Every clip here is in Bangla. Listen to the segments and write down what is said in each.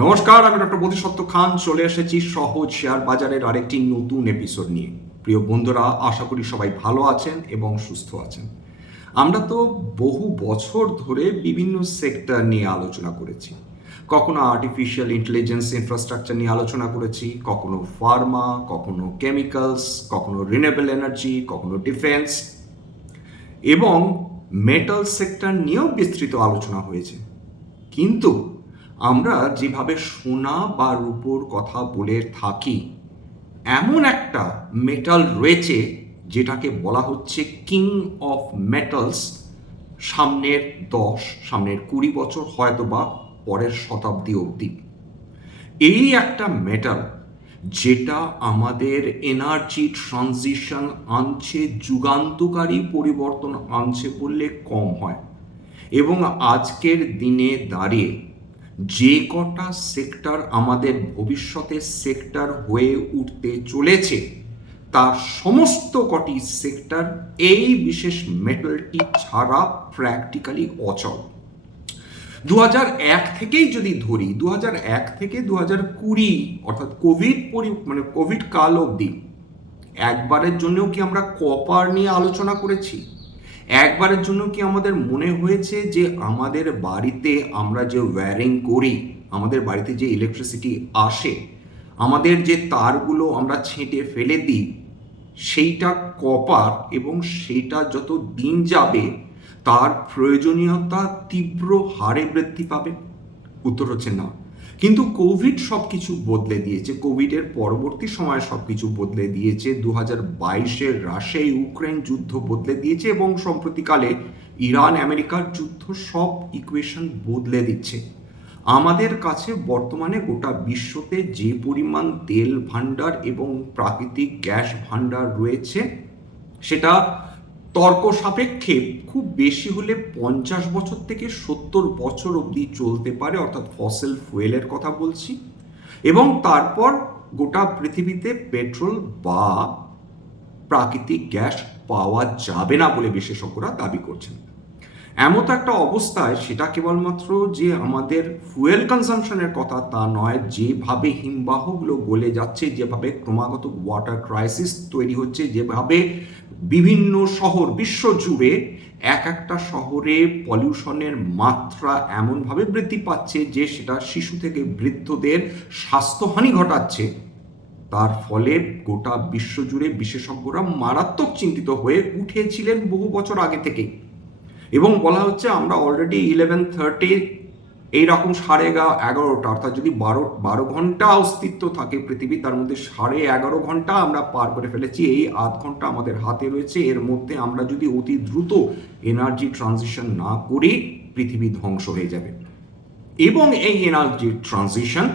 নমস্কার, আমি ডক্টর বোধিসত্ত্ব খান চলে এসেছি সহজ শেয়ার বাজারের আরেকটি নতুন এপিসোড নিয়ে। প্রিয় বন্ধুরা, আশা করি সবাই ভালো আছেন এবং সুস্থ আছেন। আমরা তো বহু বছর ধরে বিভিন্ন সেক্টর নিয়ে আলোচনা করেছি। কখনো আর্টিফিশিয়াল ইন্টেলিজেন্স ইনফ্রাস্ট্রাকচার নিয়ে আলোচনা করেছি, কখনো ফার্মা, কখনো কেমিক্যালস, কখনো রিনিউয়েবল এনার্জি, কখনো ডিফেন্স এবং মেটাল সেক্টর নিয়েও বিস্তৃত আলোচনা হয়েছে। কিন্তু আমরা যেভাবে সোনা বা রূপোর কথা বলে থাকি, এমন একটা মেটাল রয়েছে যেটাকে বলা হচ্ছে কিং অফ মেটালস। সামনের 20 বছর, হয়তো বা পরের শতাব্দী অবধি এই একটা মেটাল যেটা আমাদের এনার্জি ট্রানজিশন আনছে, যুগান্তকারী পরিবর্তন আনছে বললে কম হয়। এবং আজকের দিনে দাঁড়িয়ে যে কটা সেক্টর আমাদের ভবিষ্যতের সেক্টর হয়ে উঠতে চলেছে, তার সমস্ত কটি সেক্টর এই বিশেষ মেটালটি ছাড়া প্র্যাকটিক্যালি অচল। 2001 থেকেই যদি ধরি, 2001 থেকে 2020 অর্থাৎ কোভিড কাল অবধি একবারের জন্যও কি আমরা কপার নিয়ে আলোচনা করেছি? একবারের জন্য কি আমাদের মনে হয়েছে যে আমাদের বাড়িতে আমরা যে ওয়্যারিং করি, আমাদের বাড়িতে যে ইলেকট্রিসিটি আসে, আমাদের যে তারগুলো আমরা ছেঁটে ফেলে দিই, সেইটা কপার, এবং সেইটা যত দিন যাবে তার প্রয়োজনীয়তা তীব্র হারে বৃদ্ধি পাবে? উত্তর হচ্ছে না। কিন্তু কোভিড সব কিছু বদলে দিয়েছে। কোভিডের পরবর্তী সময়ে সব কিছু বদলে দিয়েছে। 2022-এর রাশিয়া ইউক্রেন যুদ্ধ বদলে দিয়েছে, এবং সম্প্রতিকালে ইরান আমেরিকার যুদ্ধ সব ইকুয়েশন বদলে দিচ্ছে। আমাদের কাছে বর্তমানে গোটা বিশ্বতে যে পরিমাণ তেল ভাণ্ডার এবং প্রাকৃতিক গ্যাস ভাণ্ডার রয়েছে, সেটা তর্ক সাপেক্ষে খুব বেশি হলে 50 বছর থেকে 70 বছর অবধি চলতে পারে, অর্থাৎ ফসিল ফুয়েলের কথা বলছি। এবং তারপর গোটা পৃথিবীতে পেট্রোল বা প্রাকৃতিক গ্যাস পাওয়া যাবে না বলে বিশেষজ্ঞরা দাবি করছেন। এমতো একটা অবস্থায় সেটা কেবলমাত্র যে আমাদের ফুয়েল কনজামশনের কথা তা নয়, যেভাবে হিমবাহগুলো গলে যাচ্ছে, যেভাবে ক্রমাগত ওয়াটার ক্রাইসিস তৈরি হচ্ছে, যেভাবে বিভিন্ন শহর বিশ্ব জুড়ে এক একটা শহরে পলিউশনের মাত্রা এমনভাবে বৃদ্ধি পাচ্ছে যে সেটা শিশু থেকে বৃদ্ধদের স্বাস্থ্যহানি ঘটাচ্ছে, তার ফলে গোটা বিশ্বজুড়ে বিশেষজ্ঞরা মারাত্মক চিন্তিত হয়ে উঠেছিলেন বহু বছর আগে থেকে। এবং বলা হচ্ছে আমরা অলরেডি 11:30 এইরকম 11:30, অর্থাৎ যদি 12 ঘন্টা অস্তিত্ব থাকে পৃথিবী, তার মধ্যে 11:30 ঘন্টা আমরা পার করে ফেলেছি। এই আধ ঘন্টা আমাদের হাতে রয়েছে। এর মধ্যে আমরা যদি অতি দ্রুত এনার্জি ট্রানজিশন না করি, পৃথিবী ধ্বংস হয়ে যাবে। এবং এই এনার্জি ট্রানজিশন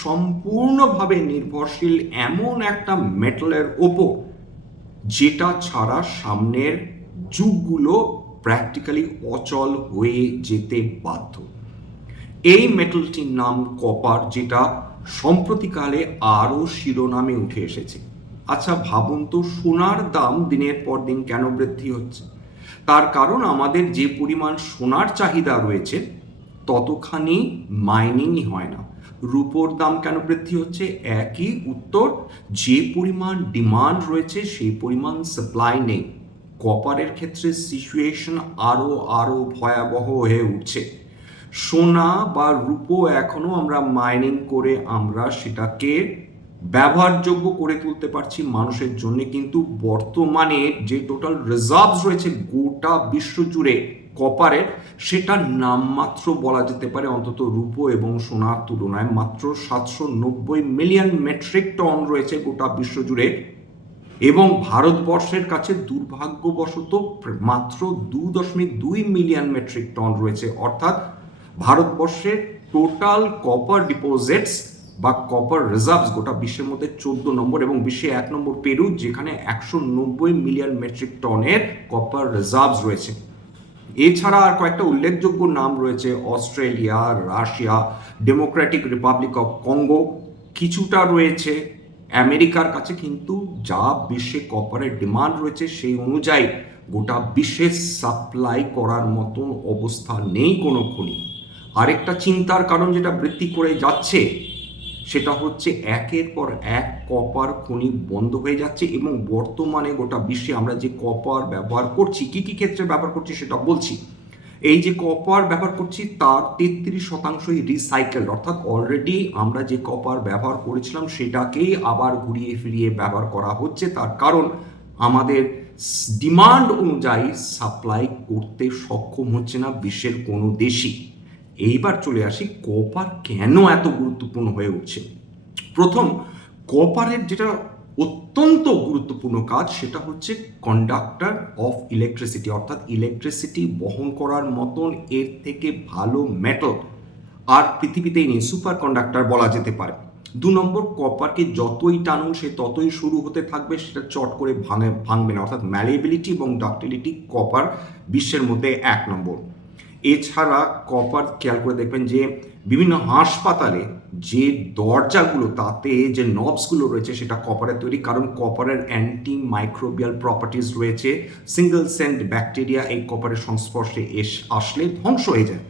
সম্পূর্ণভাবে নির্ভরশীল এমন একটা মেটালের ওপর, যেটা ছাড়া সামনের যুগগুলো প্র্যাকটিক্যালি অচল হয়ে যেতে বাধ্য। এই মেটালটির নাম কপার, যেটা সম্প্রতিকালে আরও শিরোনামে উঠে এসেছে। আচ্ছা ভাবুন তো, সোনার দাম দিনের পর দিন কেন বৃদ্ধি হচ্ছে? তার কারণ আমাদের যে পরিমাণ সোনার চাহিদা রয়েছে ততখানি মাইনিংই হয় না। রূপোর দাম কেন বৃদ্ধি হচ্ছে? একই উত্তর, যে পরিমাণ ডিমান্ড রয়েছে সেই পরিমাণ সাপ্লাই নেই। কপারের ক্ষেত্রে সিচুয়েশন আরও ভয়াবহ হয়ে উঠছে। সোনা বা রূপো এখনো আমরা মাইনিং করে আমরা সেটাকে ব্যবহারযোগ্য করে তুলতে পারছি মানুষের জন্য, কিন্তু বর্তমানে যে টোটাল রিজার্ভস রয়েছে গোটা বিশ্ব জুড়ে কপারের, সেটা নামমাত্র বলা যেতে পারে, অন্তত রূপো এবং সোনার তুলনায় মাত্র 790 মিলিয়ন মেট্রিক টন রয়েছে গোটা বিশ্ব জুড়ে। এবং ভারতবর্ষের কাছে দুর্ভাগ্যবশত মাত্র 2.2 মিলিয়ন মেট্রিক টন রয়েছে। অর্থাৎ ভারতবর্ষের টোটাল কপার ডিপোজিটস বা কপার রিজার্ভস গোটা বিশ্বের মধ্যে 14 নম্বর, এবং বিশ্বে 1 নম্বর পেরু, যেখানে 190 মিলিয়ন মেট্রিক টনের কপার রিজার্ভস রয়েছে। এছাড়া আর কয়েকটা উল্লেখযোগ্য নাম রয়েছে: Australia, Russia, Democratic Republic of Congo, কিছুটা রয়েছে আমেরিকার কাছে। কিন্তু যা বিশ্বে কপারের ডিমান্ড রয়েছে সেই অনুযায়ী গোটা বিশ্বে সাপ্লাই করার মতো অবস্থা নেই কোনো খনি। আরেকটা চিন্তার কারণ যেটা বৃদ্ধি করে যাচ্ছে সেটা হচ্ছে একের পর এক কপার খনি বন্ধ হয়ে যাচ্ছে, এবং বর্তমানে গোটা বিশ্বে আমরা যে কপার ব্যবহার করছি, কি কি ক্ষেত্রে ব্যবহার করছি সেটা বলছি। এই যে কপার ব্যবহার করছি তার 33%ই রিসাইকেল, অর্থাৎ অলরেডি আমরা যে কপার ব্যবহার করেছিলাম সেটাকেই আবার ঘুরিয়ে ফিরিয়ে ব্যবহার করা হচ্ছে। তার কারণ আমাদের ডিমান্ড অনুযায়ী সাপ্লাই করতে সক্ষম হচ্ছে না বিশ্বের কোনো দেশই। এইবার চলে আসি কপার কেন এত গুরুত্বপূর্ণ হয়ে উঠছে। প্রথম, কপারের যেটা অত্যন্ত গুরুত্বপূর্ণ কাজ সেটা হচ্ছে কন্ডাক্টর অফ ইলেকট্রিসিটি, অর্থাৎ ইলেকট্রিসিটি বহন করার মতন এর থেকে ভালো মেটাল আর পৃথিবীতেই নেই, সুপার কন্ডাক্টর বলা যেতে পারে। 2 নম্বর, কপারকে যতই টানুন সে ততই শুরু হতে থাকবে, সেটা চট করে ভাঙবে না, অর্থাৎ ম্যালেবিলিটি এবং ডাক্টিলিটি কপার বিশ্বের মধ্যে 1 নম্বর। এছাড়া কপার খেয়াল করে দেখবেন যে বিভিন্ন হাসপাতালে যে দরজাগুলো তাতে যে নবসগুলো রয়েছে সেটা কপারের তৈরি, কারণ কপারের অ্যান্টি মাইক্রোবিয়াল প্রপার্টিজ রয়েছে। সিঙ্গেল সেন্ট ব্যাকটেরিয়া এই কপারের সংস্পর্শে আসলে ধ্বংস হয়ে যায়।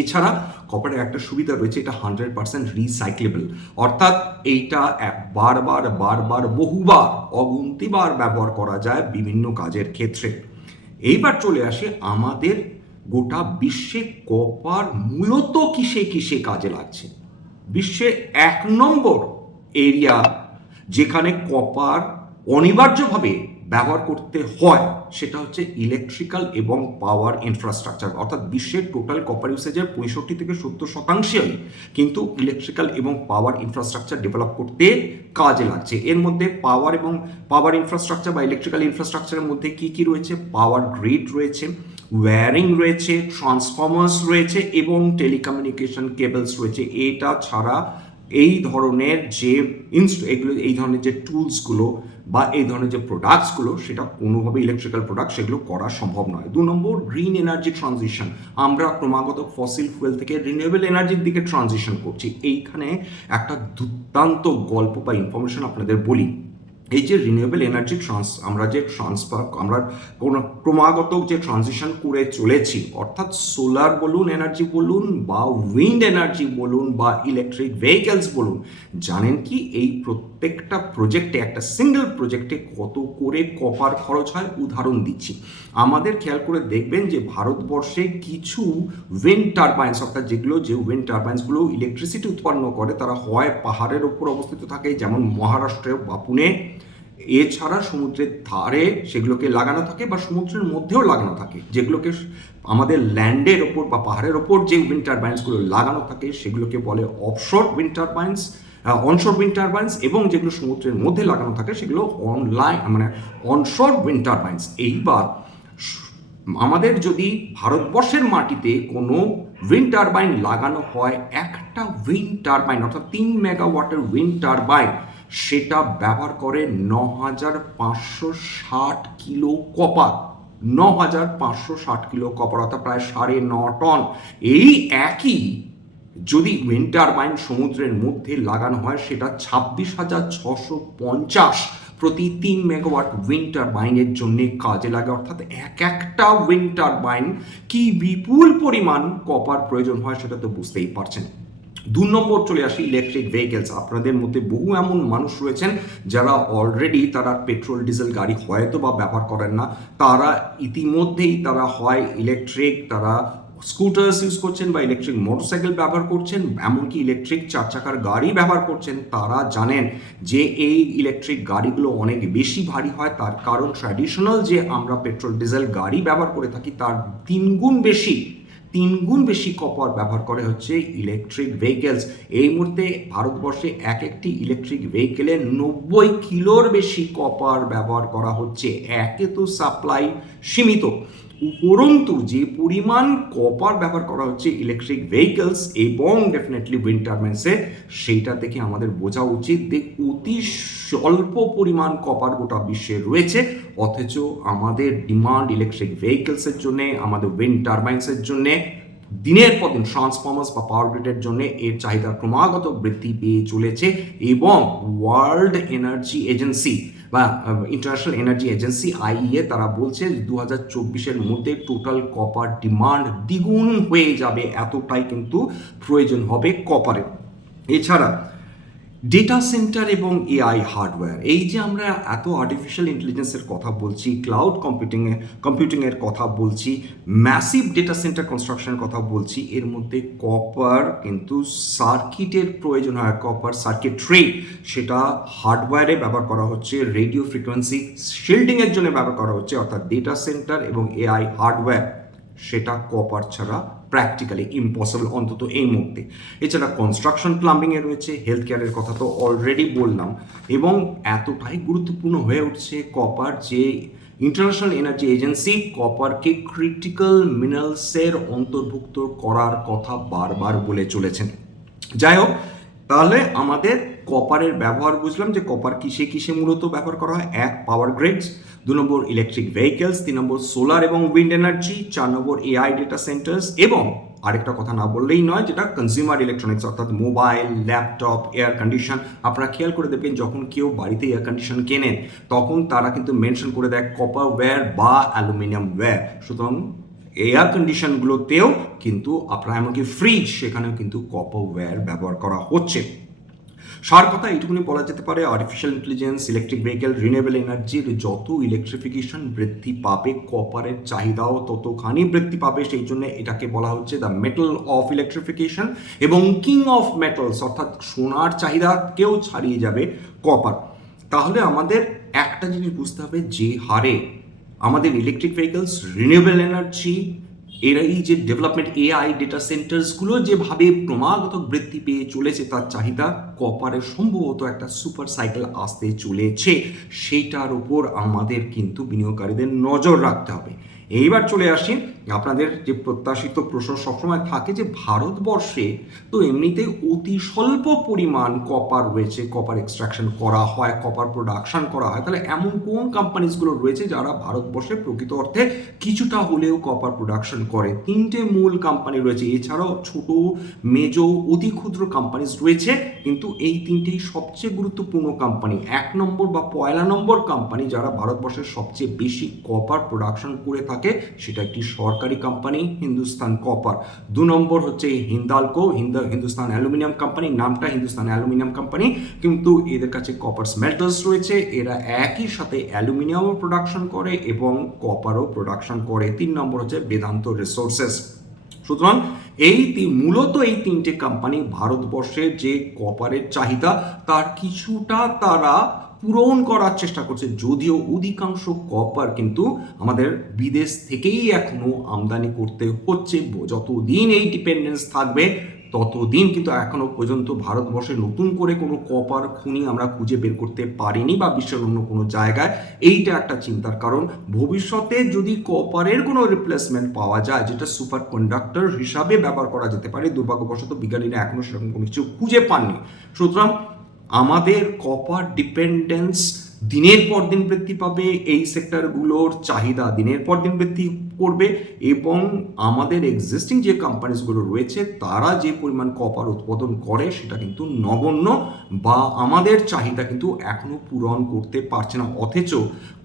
এছাড়া কপারের একটা সুবিধা রয়েছে, এটা 100% রিসাইক্লেবল, অর্থাৎ এইটা বারবার বহুবার অগুন্তিবার ব্যবহার করা যায় বিভিন্ন কাজের ক্ষেত্রে। এইবার চলে আসে আমাদের গোটা বিশ্বে কপার মূলত কিসে কিসে কাজে লাগছে। বিশ্বে 1 নম্বর এরিয়া যেখানে কপার অনিবার্যভাবে ব্যবহার করতে হয় সেটা হচ্ছে ইলেকট্রিক্যাল এবং পাওয়ার ইনফ্রাস্ট্রাকচার, অর্থাৎ বিশ্বের টোটাল কপার ইউসেজের 65 থেকে 70% কিন্তু ইলেকট্রিক্যাল এবং পাওয়ার ইনফ্রাস্ট্রাকচার ডেভেলপ করতে কাজে লাগছে। এর মধ্যে পাওয়ার ইনফ্রাস্ট্রাকচার বা ইলেকট্রিক্যাল ইনফ্রাস্ট্রাকচারের মধ্যে কি কি রয়েছে? পাওয়ার গ্রিড রয়েছে, ওয়্যারিং রয়েছে, ট্রান্সফর্মার্স রয়েছে এবং টেলিকমিউনিকেশন কেবলস রয়েছে। এটা ছাড়া এই ধরনের যে এই ধরনের যে টুলসগুলো বা এই ধরনের যে প্রোডাক্টসগুলো সেটা কোনোভাবে ইলেকট্রিক্যাল প্রোডাক্ট সেগুলো করা সম্ভব নয়। 2 নম্বর, গ্রিন এনার্জি ট্রানজিশন। আমরা ক্রমাগত ফসিল ফুয়েল থেকে রিনিউয়েবল এনার্জির দিকে ট্রানজিশন করছি। এইখানে একটা দুর্দান্ত গল্প বা ইনফরমেশন আপনাদের বলি। এই যে রিনিউয়েবল এনার্জি আমরা ক্রমাগত যে ট্রানজিশন করে চলেছি, অর্থাৎ সোলার বলুন, এনার্জি বলুন বা উইন্ড এনার্জি বলুন বা ইলেকট্রিক ভেহিকেলস বলুন, জানেন কি এই প্রত্যেকটা প্রজেক্টে, একটা সিঙ্গেল প্রজেক্টে কত করে কপার খরচ হয়? উদাহরণ দিচ্ছি। আমাদের খেয়াল করে দেখবেন যে ভারতবর্ষে কিছু উইন্ড টারবাইন্স, অর্থাৎ যে উইন্ড টারবাইন্সগুলো ইলেকট্রিসিটি উৎপন্ন করে তারা হয় পাহাড়ের ওপর অবস্থিত থাকে, যেমন মহারাষ্ট্রে বা পুনে, এছাড়া সমুদ্রের ধারে সেগুলোকে লাগানো থাকে বা সমুদ্রের মধ্যেও লাগানো থাকে। যেগুলোকে আমাদের ল্যান্ডের ওপর বা পাহাড়ের ওপর যে উইন্ড টারবাইন্সগুলো লাগানো থাকে সেগুলোকে বলে অফশোর উইন্ড টারবাইন্স, অনশোর উইন্ড টারবাইন্স, এবং যেগুলো সমুদ্রের মধ্যে লাগানো থাকে সেগুলো অনশোর উইন্ড টারবাইন্স। এইবার আমাদের যদি ভারতবর্ষের মাটিতে কোনো উইন্ড টারবাইন লাগানো হয়, একটা উইন্ড টারবাইন অর্থাৎ 3 মেগাওয়াটের উইন্ড টারবাইন সেটা ব্যবহার করে 9560 কিলো কপার। 9560 কিলো কপার, অর্থাৎ প্রায় 9.5 টন। এই একই যদি উইন্ড টারবাইন সমুদ্রের মধ্যে লাগানো হয় সেটা 26,650 প্রতি 3 মেগাওয়াট উইন্ড টারবাইনের জন্য কাজে লাগে। অর্থাৎ একটা উইন্ড টারবাইন কি বিপুল পরিমাণ কপার প্রয়োজন হয় সেটা তো বুঝতেই পারছেন। 2 নম্বর চলে আসি ইলেকট্রিক ভেহিকেলস। আপনাদের মধ্যে বহু এমন মানুষ রয়েছেন যারা অলরেডি তারা পেট্রোল ডিজেল গাড়ি হয়তো বা ব্যবহার করেন না, তারা ইতিমধ্যেই তারা হয় ইলেকট্রিক তারা স্কুটার্স ইউজ করছেন বা ইলেকট্রিক মোটরসাইকেল ব্যবহার করছেন, এমনকি ইলেকট্রিক 4 চাকার গাড়ি ব্যবহার করছেন। তারা জানেন যে এই ইলেকট্রিক গাড়িগুলো অনেক বেশি ভারী হয়, তার কারণ ট্র্যাডিশনাল যে আমরা পেট্রোল ডিজেল গাড়ি ব্যবহার করে থাকি তার 3 গুণ বেশি কপার ব্যবহার করে হচ্ছে ইলেকট্রিক ভেহিকেলস। এই মুহূর্তে ভারতবর্ষে একটি ইলেকট্রিক ভেহিকেলে 90 কিলোর বেশি কপার ব্যবহার করা হচ্ছে। একে তো সাপ্লাই সীমিত, উপরন্তু যে পরিমাণ কপার ব্যবহার করা হচ্ছে ইলেকট্রিক ভেহিকেলস এবং ডেফিনেটলি উইন্ড টারবাইন্সে, সেইটা থেকে আমাদের বোঝা উচিত যে অতি স্বল্প পরিমাণ কপার গোটা বিশ্বে রয়েছে, অথচ আমাদের ডিমান্ড ইলেকট্রিক ভেহিকেলসের জন্য, আমাদের উইন্ড টারবাইন্সের জন্য দিনের পর দিন, ট্রান্সফর্মার্স বা পাওয়ার গ্রিডের জন্য এর চাহিদা ক্রমাগত বৃদ্ধি পেয়ে চলেছে। এবং ওয়ার্ল্ড এনার্জি এজেন্সি বা ইন্টারন্যাশনাল এনার্জি এজেন্সি আইইএ তারা বলছে 2024-এর মধ্যে টোটাল কপার ডিমান্ড দ্বিগুণ হয়ে যাবে, এতটাই কিন্তু প্রয়োজন হবে কপারের। এছাড়া ডেটা সেন্টার এবং এআই হার্ডওয়্যার, এই যে আমরা এত আর্টিফিশিয়াল ইন্টেলিজেন্সের কথা বলছি, ক্লাউড কম্পিউটিংয়ের কথা বলছি, ম্যাসিভ ডেটা সেন্টার কনস্ট্রাকশনের কথা বলছি, এর মধ্যে কপার কিন্তু সার্কিটের প্রয়োজন হয়, কপার সার্কিট্রি, সেটা হার্ডওয়্যারে ব্যবহার করা হচ্ছে, রেডিও ফ্রিকোয়েন্সি শিল্ডিংয়ের জন্য ব্যবহার করা হচ্ছে, অর্থাৎ ডেটা সেন্টার এবং এআই হার্ডওয়্যার, সেটা কপার ছাড়া প্র্যাকটিক্যালি ইম্পসিবল, অন্তত এই মুহূর্তে। এছাড়া কনস্ট্রাকশন প্লাম্বিংয়ে রয়েছে, হেলথ কেয়ারের কথা তো অলরেডি বললাম, এবং এতটাই গুরুত্বপূর্ণ হয়ে উঠছে কপার যে ইন্টারন্যাশনাল এনার্জি এজেন্সি কপারকে ক্রিটিক্যাল মিনারেলসের অন্তর্ভুক্ত করার কথা বারবার বলে চলেছেন। যাই হোক, তাহলে আমাদের কপারের ব্যবহার বুঝলাম যে কপার কিসে কিসে মূলত ব্যবহার করা হয়। 1, পাওয়ার গ্রিডস, 2 নম্বর ইলেকট্রিক ভেহিকেলস, 3 নম্বর সোলার এবং উইন্ড এনার্জি, 4 নম্বর এআই ডেটা সেন্টার্স, এবং আরেকটা কথা না বললেই নয়, যেটা কনজিউমার ইলেকট্রনিক্স, অর্থাৎ মোবাইল, ল্যাপটপ, এয়ার কন্ডিশন। আপনারা খেয়াল করে দেখবেন যখন কেউ বাড়িতে এয়ার কন্ডিশন কেনেন তখন তারা কিন্তু মেনশন করে দেয় কপার ওয়্যার বা অ্যালুমিনিয়াম ওয়্যার। সুতরাং এয়ার কন্ডিশনগুলোতেও কিন্তু আপনারা, এমনকি ফ্রিজ, সেখানেও কিন্তু কপার ওয়্যার ব্যবহার করা হচ্ছে। সার কথা এইটুকুনি বলা যেতে পারে, artificial intelligence, electric vehicle, renewable এনার্জির যত ইলেকট্রিফিকেশন বৃদ্ধি পাবে কপারের চাহিদাও ততখানি বৃদ্ধি পাবে। সেই জন্য এটাকে বলা হচ্ছে দ্য মেটাল অফ ইলেকট্রিফিকেশন এবং কিং অফ মেটালস, অর্থাৎ সোনার চাহিদাকেও ছাড়িয়ে যাবে কপার। তাহলে আমাদের একটা জিনিস বুঝতে হবে, যে হারে আমাদের ইলেকট্রিক ভেহিকেলস, রিনিউয়েবল এনার্জি, এরা এই যে ডেভেলপমেন্ট, এআই ডেটা সেন্টার্সগুলো যেভাবে ক্রমাগত বৃদ্ধি পেয়ে চলেছে, তার চাহিদা কপারের সম্ভবত একটা সুপার সাইকেল আসতে চলেছে, সেইটার উপর আমাদের কিন্তু বিনিয়োগকারীদের নজর রাখতে হবে। এইবার চলে আসি, আপনাদের যে প্রত্যাশিত প্রশ্ন সবসময় থাকে যে ভারতবর্ষে তো এমনিতে অতি স্বল্প পরিমাণ কপার রয়েছে, কপার এক্সট্রাকশন করা হয়, কপার প্রোডাকশন করা হয়, তাহলে এমন কোন কোম্পানিজগুলো রয়েছে যারা ভারতবর্ষে প্রকৃত অর্থে কিছুটা হলেও কপার প্রোডাকশন করে? 3টে মূল কোম্পানি রয়েছে, এছাড়াও ছোট, মেজো, অতি ক্ষুদ্র কোম্পানিজ রয়েছে, কিন্তু এই 3টেই সবচেয়ে গুরুত্বপূর্ণ কোম্পানি। 1 নম্বর বা পয়লা নম্বর কোম্পানি যারা ভারতবর্ষের সবচেয়ে বেশি কপার প্রোডাকশন করে থাকে, সেটা একটি সরকারি কোম্পানি, হিন্দুস্তান কপার। 2 নম্বর হচ্ছে হিন্দালকো, হিন্দুস্তান অ্যালুমিনিয়াম কোম্পানি, নামটা হিন্দুস্তান অ্যালুমিনিয়াম কোম্পানি, কিন্তু এদের কাছে কপার স্মেল্টার্স রয়েছে, এরা একই সাথে অ্যালুমিনিয়ামও প্রোডাকশন করে এবং কপারও প্রোডাকশন করে। 3 নম্বর হচ্ছে বেদান্ত রিসোর্সেস। সুতরাং মূলত এই 3টে কোম্পানি ভারতবর্ষের যে কপারের চাহিদা তার কিছুটা তারা পূরণ করার চেষ্টা করছে, যদিও অধিকাংশ কপার কিন্তু আমাদের বিদেশ থেকেই এখনো আমদানি করতে হচ্ছে। যতদিন এই ডিপেন্ডেন্স থাকবে ততদিন কিন্তু এখনো পর্যন্ত ভারতবর্ষে নতুন করে কোনো কপার খনি আমরা খুঁজে বের করতে পারিনি, বা বিশ্বের অন্য কোনো জায়গায়। এইটা একটা চিন্তার কারণ। ভবিষ্যতে যদি কপারের কোনো রিপ্লেসমেন্ট পাওয়া যায় যেটা সুপার কন্ডাক্টর হিসাবে ব্যবহার করা যেতে পারে, দুর্ভাগ্যবশত বিজ্ঞানীরা এখনো সেরকম কোনো কিছু খুঁজে পাননি। সুতরাং আমাদের কপার ডিপেন্ডেন্স দিনের পর দিন বৃদ্ধি পাবে, এই সেক্টরগুলোর চাহিদা দিনের পর দিন বৃদ্ধি করবে, এবং আমাদের এক্সিস্টিং যে কোম্পানিজগুলো রয়েছে তারা যে পরিমাণ কপার উৎপাদন করে সেটা কিন্তু নগণ্য, বা আমাদের চাহিদা কিন্তু এখনো পূরণ করতে পারছে না। অথচ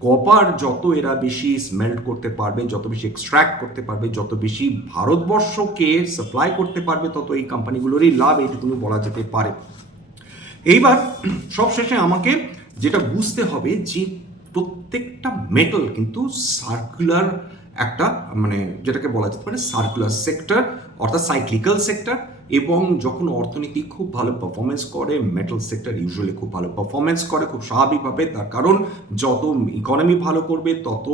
কপার যত এরা বেশি স্মেল্ট করতে পারবে, যত বেশি এক্সট্র্যাক্ট করতে পারবে, যত বেশি ভারতবর্ষকে সাপ্লাই করতে পারবে, তত এই কোম্পানিগুলোরই লাভ, এইটুকুনি বলা যেতে পারে। এইবার সবশেষে আমাকে যেটা বুঝতে হবে যে প্রত্যেকটা মেটাল কিন্তু সার্কুলার একটা, মানে যেটাকে বলা যেতে পারে সার্কুলার সেক্টর, অর্থাৎ সাইক্লিক্যাল সেক্টর, এবং যখন অর্থনীতি খুব ভালো পারফরমেন্স করে মেটাল সেক্টর ইউজুয়ালি খুব ভালো পারফরমেন্স করে, খুব স্বাভাবিকভাবে। তার কারণ যত ইকোনমি ভালো করবে তত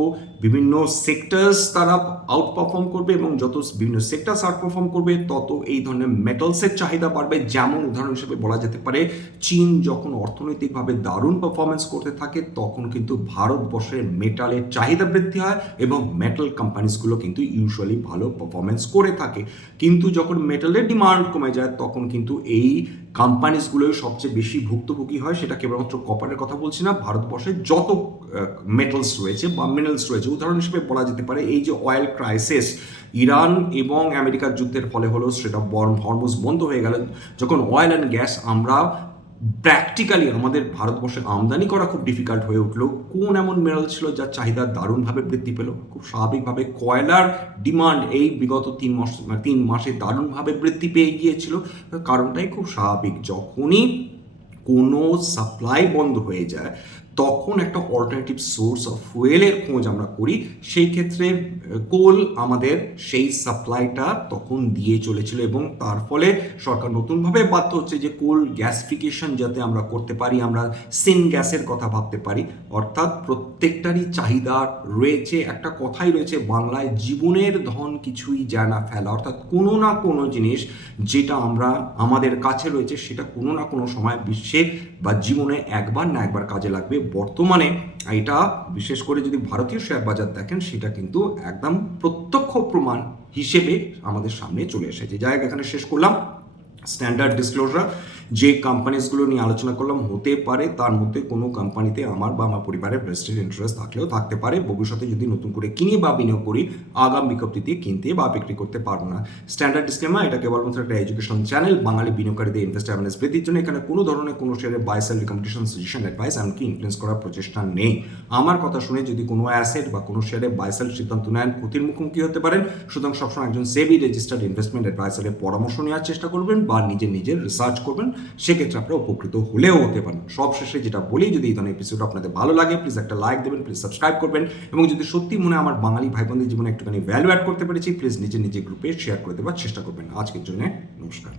বিভিন্ন সেক্টরস তারা আউট পারফর্ম করবে, এবং যত বিভিন্ন সেক্টরস আউট পারফর্ম করবে তত এই ধরনের মেটালসের চাহিদা বাড়বে। যেমন উদাহরণ হিসেবে বলা যেতে পারে, চীন যখন অর্থনৈতিকভাবে দারুণ পারফরমেন্স করতে থাকে তখন কিন্তু ভারতবর্ষের মেটালের চাহিদা বৃদ্ধি হয় এবং মেটাল কোম্পানিজগুলো কিন্তু ইউজুয়ালি ভালো পারফরমেন্স করে থাকে। কিন্তু যখন মেটালের ডিমান্ড কমে যায় তখন কিন্তু এই কোম্পানিজগুলোই সবচেয়ে বেশি ভুক্তভোগী হয়। সেটা কেবলমাত্র কপারের কথা বলছি না, ভারতবর্ষে যত মেটালস রয়েছে বা মিনারেলস রয়েছে। উদাহরণ হিসেবে বলা যেতে পারে, এই যে অয়েল ক্রাইসিস ইরান এবং আমেরিকার যুদ্ধের ফলে হলো, সেটা হরমুজ বন্ধ হয়ে গেল, যখন অয়েল অ্যান্ড গ্যাস আমরা প্র্যাকটিক্যালি আমাদের ভারতবর্ষে আমদানি করা খুব ডিফিকাল্ট হয়ে উঠলো। কোন এমন মিনারেল ছিল যার চাহিদা দারুণভাবে বৃদ্ধি পেল? খুব স্বাভাবিকভাবে কয়লার ডিমান্ড এই বিগত 3 মাসে দারুণভাবে বৃদ্ধি পেয়ে গিয়েছিল। কারণটাই খুব স্বাভাবিক, যখনই কোনো সাপ্লাই বন্ধ হয়ে যায় তখন একটা অল্টারনেটিভ সোর্স অফ ফুয়েলের খোঁজ আমরা করি। সেই ক্ষেত্রে কোল আমাদের সেই সাপ্লাইটা তখন দিয়ে চলেছিল, এবং তার ফলে সরকার নতুনভাবে বাধ্য হচ্ছে যে কোল গ্যাসিফিকেশন যাতে আমরা করতে পারি, আমরা সিন গ্যাসের কথা ভাবতে পারি। অর্থাৎ প্রত্যেকটারই চাহিদা রয়েছে। একটা কথাই রয়েছে বাংলায়, জীবনের ধন কিছুই যায় না ফেলা। অর্থাৎ কোনো না কোনো জিনিস যেটা আমাদের কাছে রয়েছে সেটা কোনো না কোনো সময় বিশ্বে বা জীবনে একবার না একবার কাজে লাগবে। বর্তমানে এটা বিশেষ করে যদি ভারতীয় শেয়ার বাজার দেখেন, সেটা কিন্তু একদম প্রত্যক্ষ প্রমাণ হিসেবে আমাদের সামনে চলে এসেছে। যাই হোক, এখানে শেষ করলাম। স্ট্যান্ডার্ড ডিসক্লোজার যে কোম্পানিজগুলো নিয়ে আলোচনা করলাম, হতে পারে তার মধ্যে কোনো কোম্পানিতে আমার বা আমার পরিবারের ভেস্টেড ইন্টারেস্ট থাকলেও থাকতে পারে। ভবিষ্যতে যদি নতুন করে কিনি বা বিনিয়োগ করি, আগাম বিজ্ঞপ্তি দিয়ে কিনতে বা বিক্রি করতে পারবো না। স্ট্যান্ডার্ড ডিসক্লেমার, এটা কেবলমাত্র একটা এডুকেশন চ্যানেল। বাঙালি বিনিয়োগকারীদের ইনভেস্ট অ্যাওয়ারনেস বৃদ্ধির জন্য এখানে কোনো ধরনের কোনো শেয়ারের buy sell recommendation, suggestion, advice এমনকি ইনফ্লুয়েন্স করার প্রচেষ্টা নেই। আমার কথা শুনে যদি কোনো অ্যাসেট বা কোনো শেয়ারে বাই সেল সিদ্ধান্ত নেন, ক্ষতির মুখোমুখি হতে পারেন। সুতরাং সবসময় একজন সেবি রেজিস্টার্ড ইনভেস্টমেন্ট অ্যাডভাইসারের পরামর্শ নেওয়ার চেষ্টা করবেন বা নিজের রিসার্চ করবেন। সেক্ষেত্রে আপনারা উপকৃত হলেও হতে পারেন। সবশেষে যেটা বলি, যদি এই ধরনের এপিসোড আপনাদের ভালো লাগে, প্লিজ একটা লাইক দেবেন, প্লিজ সাবস্ক্রাইব করবেন, এবং যদি সত্যি মনে আমার বাঙালি ভাই বোনদের জীবনে একটুখানি ভ্যালু অ্যাড করতে পেরেছি, প্লিজ নিজের গ্রুপে শেয়ার করে দেওয়ার চেষ্টা করবেন। আজকের জন্য নমস্কার।